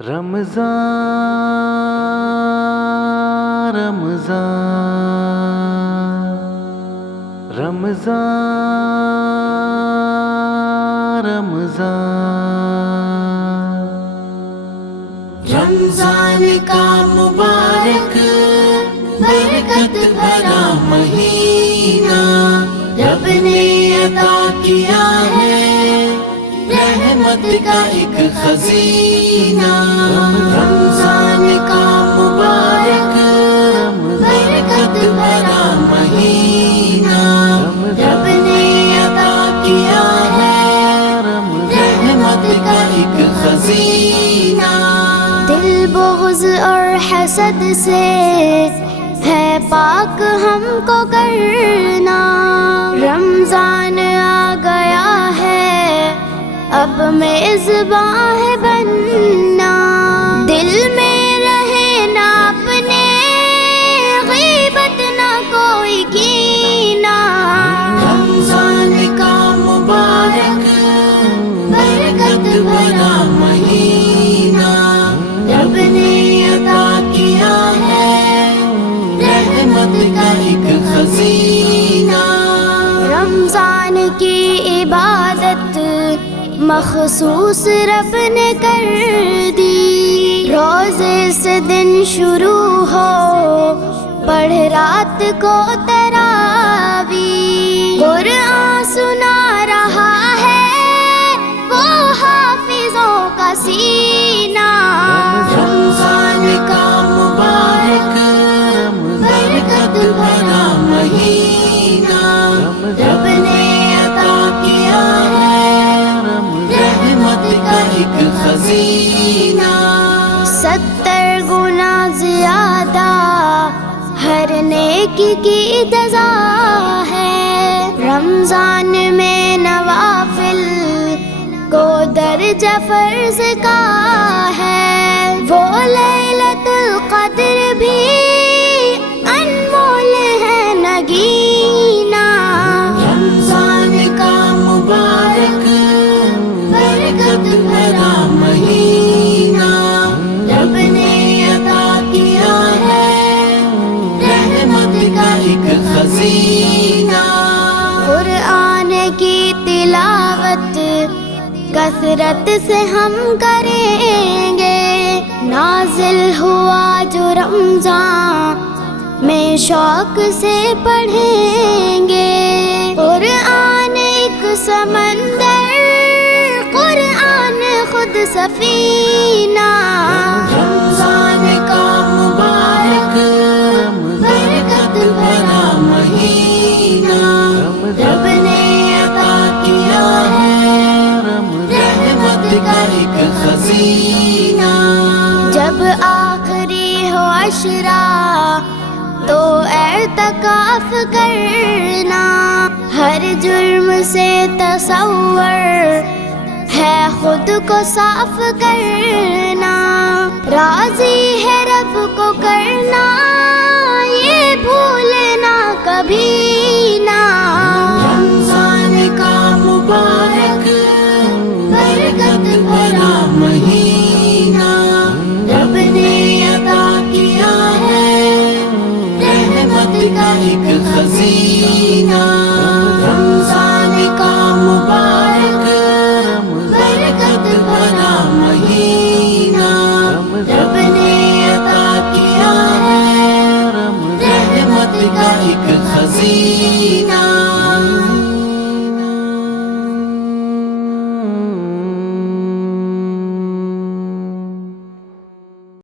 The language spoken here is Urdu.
رمضان رمضان رمضان رمضان رمضان کا مبارک برکت بھرا مہینہ رب نے عطا کیا ہے رحمت کا ایک خزینہ۔ رمضان کا مبارک برکت بھرا مہینہ رب نے عطا کیا ہے رحمت کا ایک خزینہ۔ دل بغض اور حسد سے ہے پاک ہم کو کرنا، رمضان آ گیا ہے اب میزباں ہے بننا، دل میں رہے نہ اپنے غیبت نہ کوئی کینہ۔ رمضان کا مبارک برکت بھرا مہینہ رب نے عطا کیا ہے رحمت کا ایک خزینہ۔ رمضان کی عبادت مخصوص رب نے کر دی، روزے سے دن شروع ہو پڑھ رات کو تراویح، قرآن سنا رہا ہے وہ حافظوں کا سینہ۔ رمضان کا مبارک برکت بھرا مہینہ رب نے عطا کیا ہے رحمت کا ایک خزینہ۔ 70 گنا زیادہ ہر نیکی کی جزا ہے، رمضان میں نوافل کو درجہ فرض کا ہے، وہ لیلۃ القدر بھی انمول ہے نگینا۔ رمضان کا مبارک برکت بھرا مہینہ رب نے عطا کیا ہے رحمت کا ایک خزینہ۔ قرآن کی تلاوت کثرت سے ہم کریں گے، نازل ہوا جو رمضان میں شوق سے پڑھیں گے، قرآن ایک سمندر قرآن خود سفینہ۔ رمضان کا مبارک برکت بھرا مہینہ رب نے عطا کیا ہے رحمت کا ایک خزینہ۔ جب آخری ہو عشرہ تو اعتکاف کرنا، ہر جرم سے تصور ہے خود کو صاف کرنا، راضی ہے رب کو کرنا یہ بھولنا کبھی نہ۔ رمضان کا مبارک برکت بھرا مہینہ رب نے عطا کیا ہے رحمت کا ایک خزینہ۔ رمضان کا مبارک برکت بھرا مہینہ رب